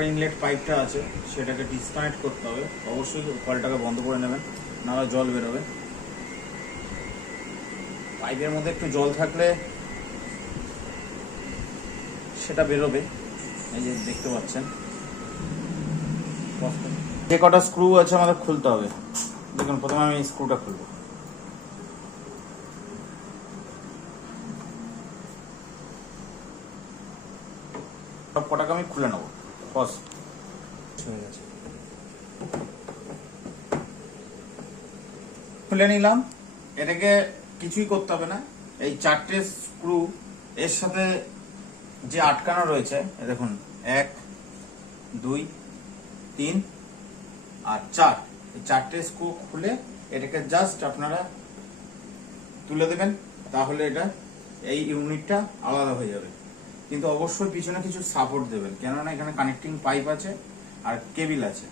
Water inlet পাইপটা আছে সেটাকে ডিসকানেক্ট করতে হবে। অবশ্যই কলটাকে বন্ধ করে নেবেন, নাহলে জল বেরোবে। পাইপের মধ্যে একটু জল থাকলে সেটা বেরোবে, এই যে দেখতে পাচ্ছেন। যে কটা স্ক্রু আছে আমাদের খুলতে হবে। দেখুন প্রথমে আমি স্ক্রুটা খুলবো। সব কটাকে আমি খুলে নেবো। ফার্স্ট হয়ে গেছে, খুলে নিলাম। এটাকে কিছুই করতে হবে না, এই চারটে স্ক্রু এর সাথে যে আটকানো রয়েছে দেখুন 1 2 3 আর 4, এই চারটে স্ক্রু খুলে এটাকে জাস্ট আপনারা তুলে দেবেন, তাহলে এটা এই ইউনিটটা আলাদা হয়ে যাবে। কিন্তু অবশ্যই পিছনে কিছু সাপোর্ট দেবেন, কেননা এখানে কানেক্টিং পাইপ আছে আর কেবিল আছে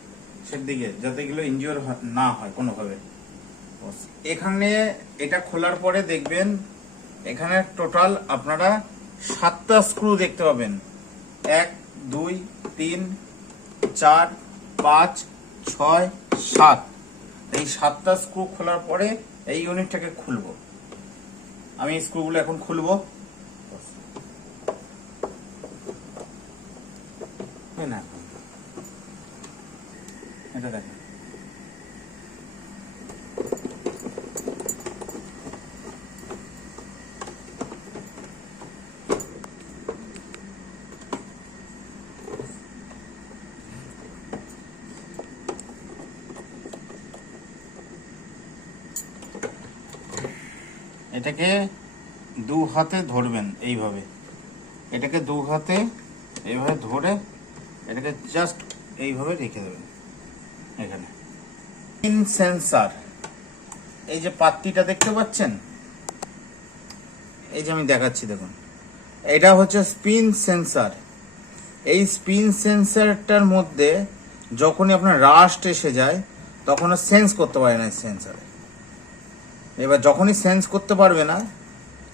সেদিকে, যাতে এগুলো ইনজিওর না হয় কোনোভাবে। এখানে এটা খোলার পরে দেখবেন এখানে টোটাল আপনারা 7টা স্ক্রু দেখতে পাবেন। 1 2 3 4 5 6 7। এই 7টা স্ক্রু খোলার পরে এই ইউনিটটাকে খুলবো। আমি স্ক্রুগুলো এখন খুলবো। না এটা দেখেন, এটাকে দু হাতে ধরবেন এইভাবে, এটাকে দু হাতে এইভাবে ধরে এটাকে জাস্ট এইভাবে রেখে দেবেন। এখানে স্পিন সেন্সার, এই যে পাত্তিটা দেখতে পাচ্ছেন, এই যে আমি দেখাচ্ছি দেখুন, এটা হচ্ছে স্পিন সেন্সার। এই স্পিন সেন্সারটার মধ্যে যখনই আপনার রাস্ট এসে যায় তখন সেন্স করতে পারে না এই সেন্সারে। এবার যখনই সেন্স করতে পারবে না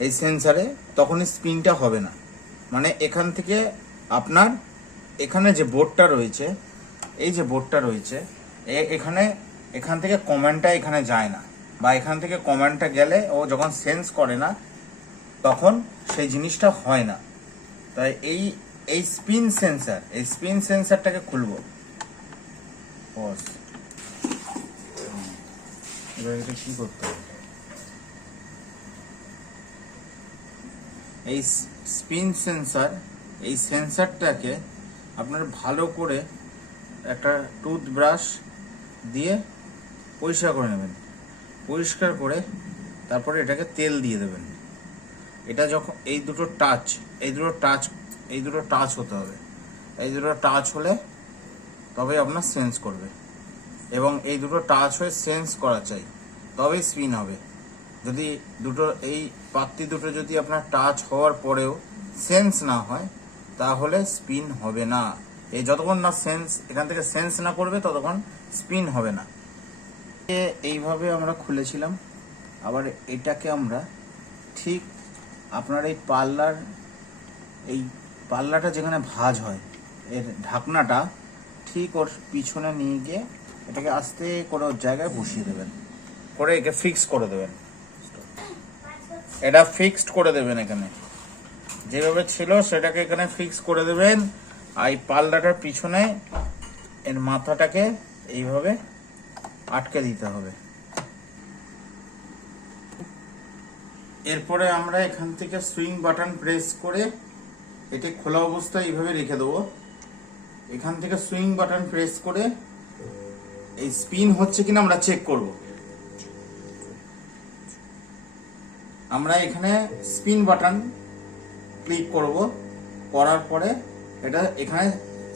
এই সেন্সারে, তখনই স্পিনটা হবে না। মানে এখান থেকে আপনার এখানে যে বোর্ডটা রয়েছে, এই যে বোর্ডটা রয়েছে, এখান থেকে কমান্ডটা এখানে যায় না, বা এখান থেকে কমান্ডটা গেলে ও যখন সেন্স করে না তখন সেই জিনিসটা হয় না। তাই এই স্পিন সেন্সার, এই স্পিন সেন্সারটাকে খুলবো। এবার এটা কি করতে হবে, এই স্পিন সেন্সার, এই সেন্সারটাকে আপনার ভালো করে একটা টুথব্রাশ দিয়ে পরিষ্কার করে নেবেন। পরিষ্কার করে তারপরে এটাকে তেল দিয়ে দেবেন। এটা যখন এই দুটো টাচ হতে হবে। এই দুটো টাচ হলে তবে আপনার সেন্স করবে, এবং এই দুটো টাচ হয়ে সেন্স করা চাই, তবেই স্পিন হবে। যদি এই পাত্তি দুটো যদি আপনার টাচ হওয়ার পরেও সেন্স না হয় তাহলে স্পিন হবে না। এই যতক্ষণ না এখান থেকে সেন্স না করবে ততক্ষণ স্পিন হবে না। এইভাবে আমরা খুলেছিলাম। আবার এটাকে আমরা ঠিক আপনার এই পাল্লাটা যেখানে ভাঁজ হয়, এর ঢাকনাটা ঠিক ওর পিছনে নিয়ে গিয়ে এটাকে আস্তে করে ওর জায়গায় বসিয়ে দেবেন, করে একে ফিক্স করে দেবেন। এটা ফিক্সড করে দেবেন, এখানে যেভাবে ছিল সেটাকে এখানে ফিক্স করে দেবেন। আর এই পাল্লাটার পিছনে এর মাথাটাকে এইভাবে আটকে দিতে হবে। এরপরে আমরা এখান থেকে সুইং বাটন প্রেস করে এটা খোলা অবস্থায় এইভাবে রেখে দেবো। এখান থেকে সুইং বাটন প্রেস করে এই স্পিন হচ্ছে কিনা আমরা চেক করব। আমরা এখানে স্পিন বাটন ক্লিক করব, করার পরে এটা এখানে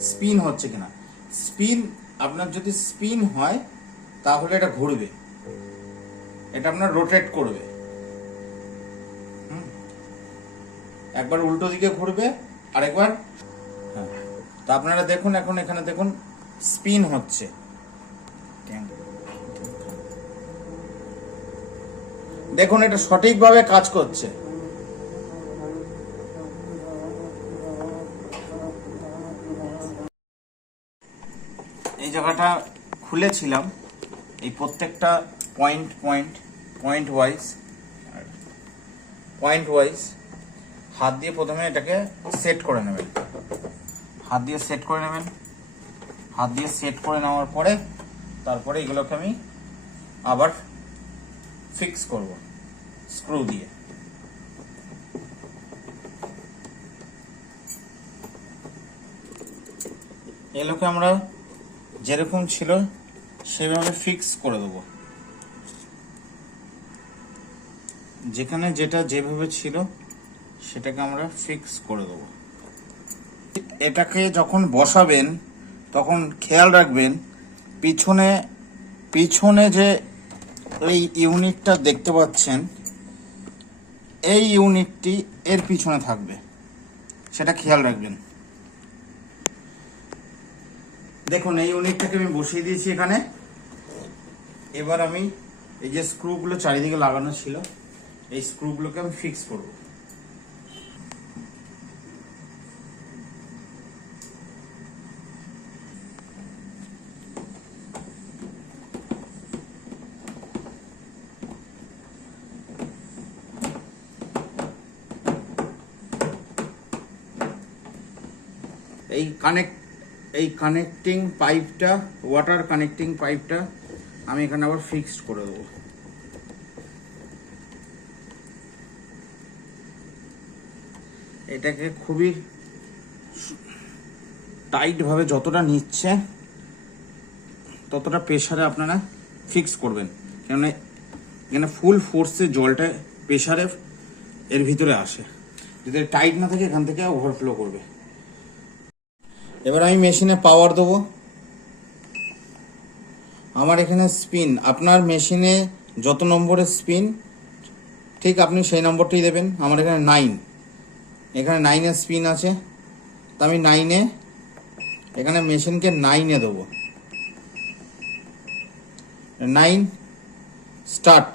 স্পিন হচ্ছে কিনা। আপনার যদি স্পিন হয় তাহলে এটা ঘুরবে, এটা আপনার রোটেট করবে। একবার উল্টো দিকে ঘুরবে, আরেকবার। হ্যাঁ, তো আপনারা দেখুন এখন এখানে দেখুন স্পিন হচ্ছে। দেখুন এটা সঠিকভাবে কাজ করছে। এই জায়গাটা খুলেছিলাম, এই প্রত্যেকটা পয়েন্ট ওয়াইজ হাত দিয়ে প্রথমে এটাকে সেট করে নেবেন। হাত দিয়ে সেট করে নেওয়ার পরে তারপরে এগুলোকে আমি আবার ফিক্স করব স্ক্রু দিয়ে। এগুলোকে আমরা যেরকম ছিল সেভাবে ফিক্স করে দেবো, যেখানে যেটা যেভাবে ছিল সেটাকে আমরা ফিক্স করে দেবো। এটাকে যখন বসাবেন তখন খেয়াল রাখবেন পিছনে যে এই ইউনিটটা দেখতে পাচ্ছেন, এই ইউনিটটি এর পিছনে থাকবে, সেটা খেয়াল রাখবেন। দেখুন এই ইউনিটটাকে আমি বসিয়ে দিয়েছি এখানে। এবার আমি এই যে স্ক্রুগুলো চারিদিকে লাগানো ছিল, এই স্ক্রুগুলোকে আমি ফিক্স করব। এই কানেক্টিং পাইপটা, ওয়াটার কানেক্টিং পাইপটা আমি এখানে আবার ফিক্সড করে দেবো। এটাকে খুবই টাইট ভাবে যতটা নিচ্ছে ততটা প্রেসারে আপনারা ফিক্স করবেন, কেননা এখানে ফুল ফোর্সে জলটা প্রেসারে এর ভিতরে আসে। যদি টাইট না থাকে এখান থেকে ওভারফ্লো করবে। এবার আমি মেশিনে পাওয়ার দেবো। আমার এখানে স্পিন, আপনার মেশিনে যত নম্বরের স্পিন ঠিক আপনি সেই নম্বরটাই দেবেন। আমার এখানে 9, এখানে 9-এর স্পিন আছে, তা আমি 9-এ এখানে মেশিনকে 9-এ দেবো। 9 স্টার্ট।